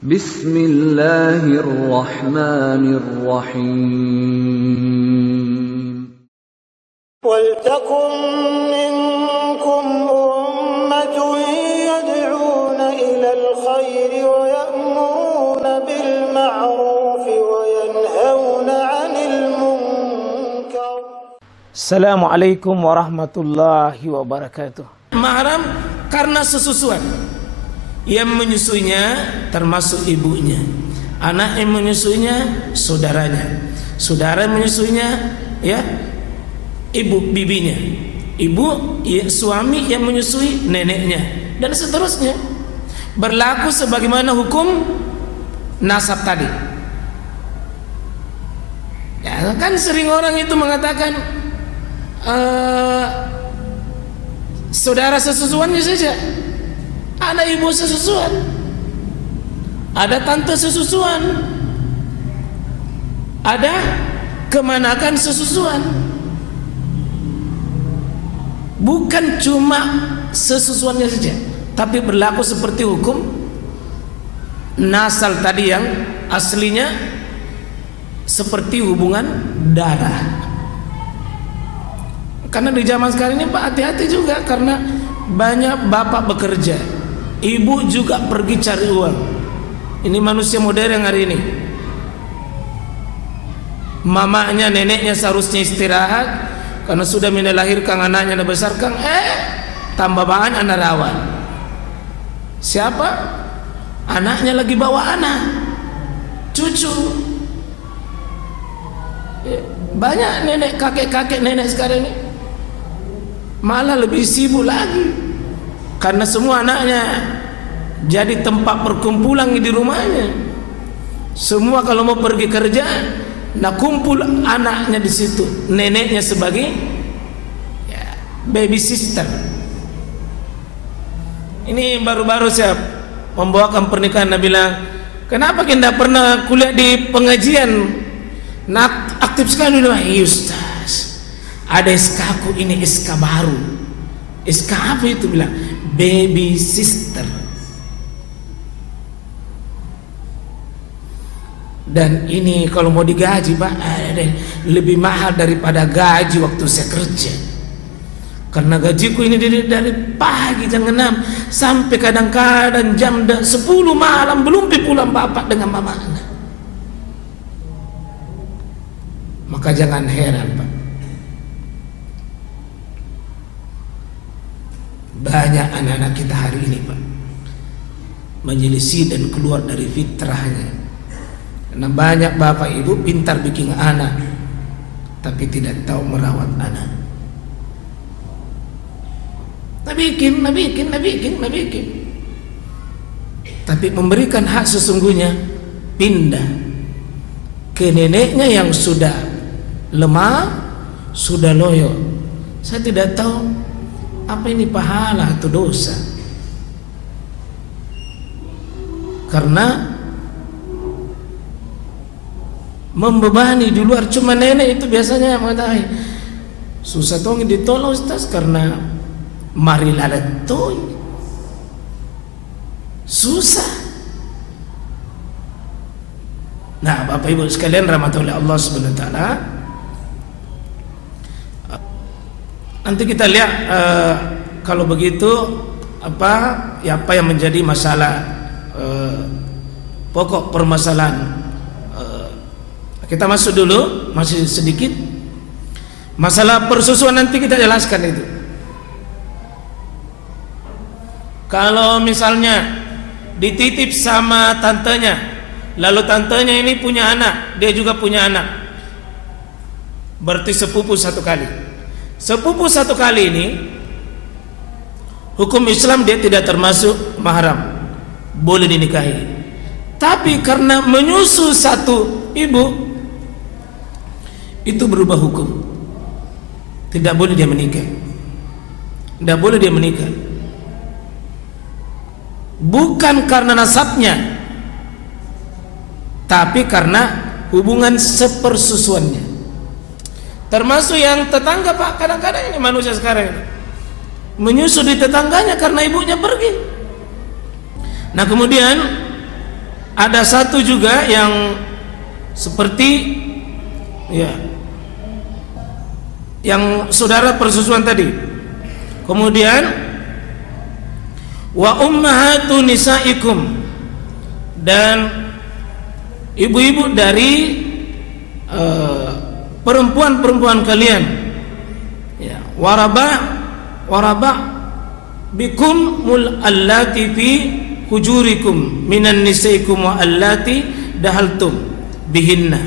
Bismillahirrahmanirrahim. وَلْتَكُنْ مِنْكُمْ أُمَّةٌ يَدْعُونَ إِلَى الْخَيْرِ وَيَأْمُرُونَ بِالْمَعْرُوفِ وَيَنْهَوْنَ عَنِ الْمُنْكَرِ. Assalamualaikum warahmatullahi wabarakatuh. Mahram karena sesusuan. Yang menyusuinya termasuk ibunya, anak yang menyusuinya saudaranya, saudara yang menyusuinya ya ibu bibinya, ibu ya, suami yang menyusui neneknya, dan seterusnya. Berlaku sebagaimana hukum nasab tadi. Ya, kan sering orang itu mengatakan saudara sesusuannya saja, ada ibu sesusuan, ada tante sesusuan, ada kemanakan sesusuan. Bukan cuma sesusuannya saja, tapi berlaku seperti hukum nasal tadi yang aslinya seperti hubungan darah. Karena di zaman sekarang ini Pak, hati-hati juga, karena banyak bapak bekerja, ibu juga pergi cari uang. Ini manusia modern hari ini. Mamanya, neneknya seharusnya istirahat karena sudah melahirkan anaknya dan besarkan, tambah banyak anak rawat. Siapa? Anaknya lagi bawa anak, cucu. Banyak nenek, kakek-kakek nenek sekarang ini malah lebih sibuk lagi, karena semua anaknya jadi tempat perkumpulan di rumahnya. Semua kalau mau pergi kerja, nah kumpul anaknya di situ, neneknya sebagai ya, baby sister. Ini baru-baru saya membawakan pernikahan, dia bilang, kenapa kita tidak pernah kuliah di pengajian? Nah, aktif sekali. Iya Ustaz, ada SK aku, ini SK baru. SK apa itu? Bilang baby sister. Dan ini kalau mau digaji Pak, lebih mahal daripada gaji waktu saya kerja. Karena gajiku ini dari pagi jam 6 sampai kadang-kadang jam 10 malam belum pulang bapak dengan mamanya. Maka jangan heran Pak, banyak anak-anak kita hari ini Pak menyelisih dan keluar dari fitrahnya. Karena banyak bapak ibu pintar bikin anak, tapi tidak tahu merawat anak. Nabikin. Tapi memberikan hak sesungguhnya pindah ke neneknya yang sudah lemah, sudah loyo. Saya tidak tahu apa ini pahala atau dosa, karena membebani di luar. Cuma nenek itu biasanya mengatakan, susah tong ditolong Ustaz karena mari lalat toy, susah. Nah Bapak Ibu sekalian rahmatullahi Allah subhanahu wa ta'ala, nanti kita lihat kalau begitu apa yang menjadi masalah pokok permasalahan. Kita masuk dulu, masih sedikit masalah persusuan, nanti kita jelaskan itu. Kalau misalnya dititip sama tantenya, lalu tantenya ini punya anak, dia juga punya anak, berarti sepupu satu kali. Sepupu satu kali ini hukum Islam dia tidak termasuk mahram, boleh dinikahi. Tapi karena menyusu satu ibu, itu berubah hukum. Tidak boleh dia menikah. Tidak boleh dia menikah. Bukan karena nasabnya, tapi karena hubungan sepersusuannya. Termasuk yang tetangga Pak, kadang-kadang ini manusia sekarang ini menyusu di tetangganya karena ibunya pergi. Nah kemudian ada satu juga yang seperti ya yang saudara persusuan tadi. Kemudian wa ummahatu nisaikum, dan ibu-ibu dari perempuan-perempuan kalian. Ya, waraba bikum mul allati fi hujurikum minan nisaikum wa allati dahaltum bihinna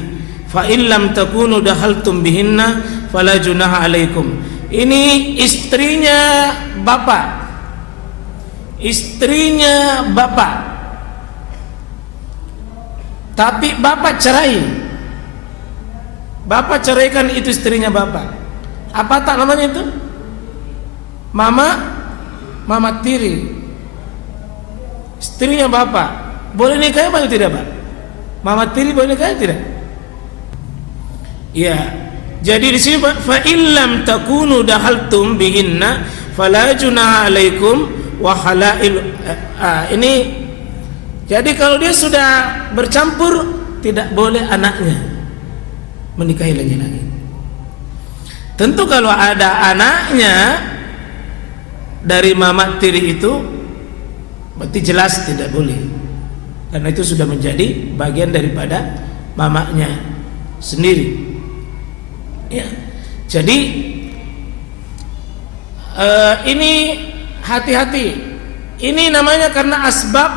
fa in lam takunu dahaltum bihinna fala junaha alaikum. Ini istrinya bapak, tapi bapak cerai. Bapak ceraikan itu istrinya bapak. Apa tak namanya itu? Mama tiri. Istrinya bapak. Boleh nikah apa tidak, Pak? Mama tiri boleh nikah tidak? Ya. Jadi di sini fa illam takunu dahaltum bihinna fala junaha alaikum wa halail. Ini jadi kalau dia sudah bercampur, tidak boleh anaknya menikahi lagi. Tentu kalau ada anaknya dari mama tiri itu berarti jelas tidak boleh, karena itu sudah menjadi bagian daripada mamanya sendiri. Ya. Jadi ini hati-hati. Ini namanya karena asbab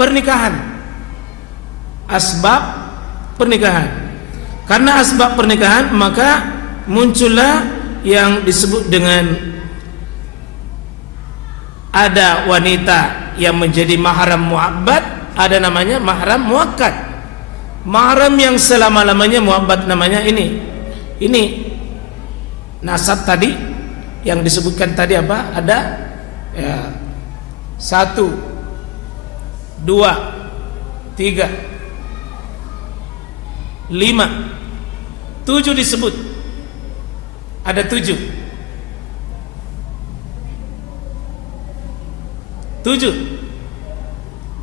pernikahan. Karena asbab pernikahan maka muncullah yang disebut dengan ada wanita yang menjadi mahram muabbad, ada namanya mahram muakkad. Mahram yang selama-lamanya muabbad namanya ini nasab tadi yang disebutkan tadi apa? Ada ya, 1, 2, 3, 5, 7 disebut. Ada 7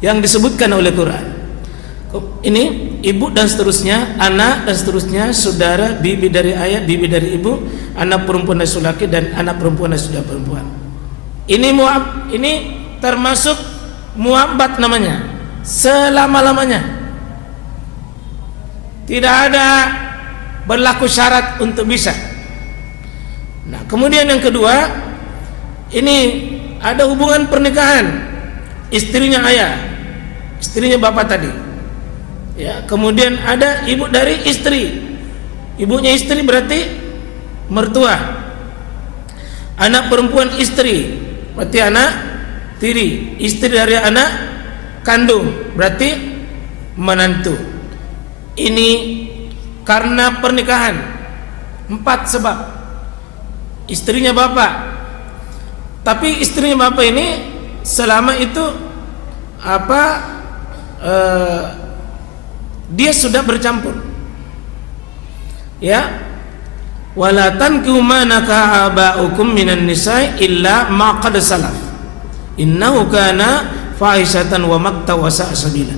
yang disebutkan oleh Quran. Ini ibu dan seterusnya, anak dan seterusnya, saudara, bibi dari ayah, bibi dari ibu, anak perempuan dan laki dan anak perempuan dan saudara perempuan. Ini termasuk muabbat namanya, selama-lamanya. Tidak ada berlaku syarat untuk bisa. Nah, kemudian yang kedua, ini ada hubungan pernikahan, istrinya ayah, istrinya bapak tadi. Ya, kemudian ada ibu dari istri. Ibunya istri berarti mertua. Anak perempuan istri berarti anak tiri. Istri dari anak kandung berarti menantu. Ini karena pernikahan 4 sebab. Istrinya bapak. Tapi istrinya bapak ini selama itu dia sudah bercampur. Ya. Wala tankihu ma nakaha aba'ukum minan nisa'i illa ma qad salaf. Innahu kana fahisatan wa maqta wa sa'a sabila.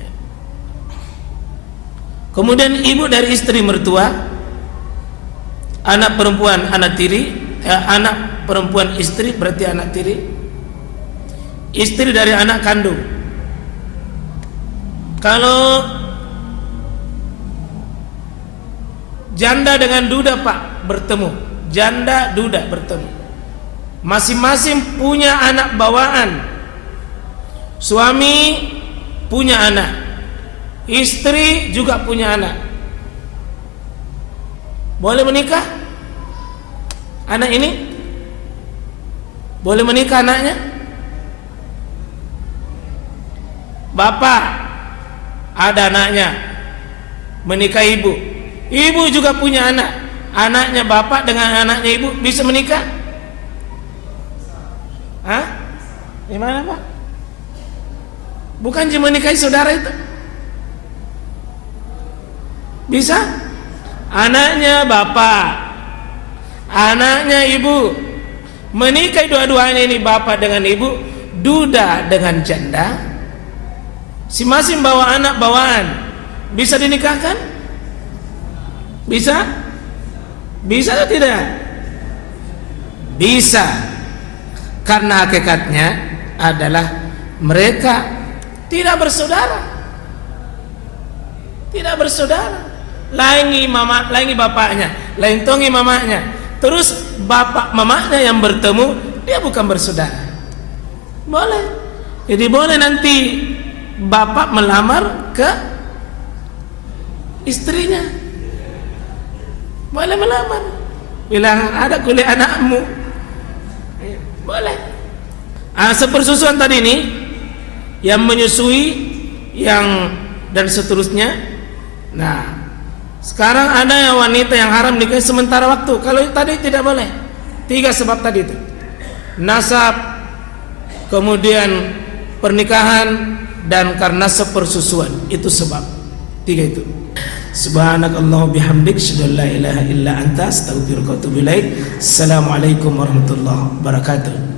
Ya. Kemudian ibu dari istri mertua, anak perempuan anak tiri, anak perempuan istri berarti anak tiri. Istri dari anak kandung. Kalau janda dengan duda Pak bertemu, janda duda bertemu, masing-masing punya anak bawaan. Suami punya anak, istri juga punya anak. Boleh menikah? Anak ini boleh menikah anaknya? Bapak ada anaknya menikah ibu, ibu juga punya anak, anaknya bapak dengan anaknya ibu bisa menikah? Hah? Gimana Pak? Bukan cuma menikahi saudara itu? Bisa? Anaknya bapak, anaknya ibu, menikahi dua-duanya ini, bapak dengan ibu, duda dengan janda Si masing bawa anak bawaan, bisa dinikahkan? Bisa? Bisa atau tidak? Bisa. Karena hakikatnya adalah mereka tidak bersaudara. Tidak bersaudara. Laingi mama, laingi bapaknya, lain tongi mamanya. Terus bapak mamanya yang bertemu, dia bukan bersaudara. Boleh. Jadi boleh nanti bapak melamar ke istrinya. Boleh melamar. Bilang ada kuliah anakmu. Boleh. Sepersusuan tadi ini yang menyusui, yang dan seterusnya. Nah, sekarang ada yang wanita yang haram nikah sementara waktu. Kalau tadi tidak boleh. 3 sebab tadi itu. Nasab, kemudian pernikahan, dan karena sepersusuan. Itu sebab 3 itu. Subhanakallah bihamdik, asyhadu an la ilaha illa anta, astaghfiruka wa atubu ilaik. Assalamualaikum warahmatullahi wabarakatuh.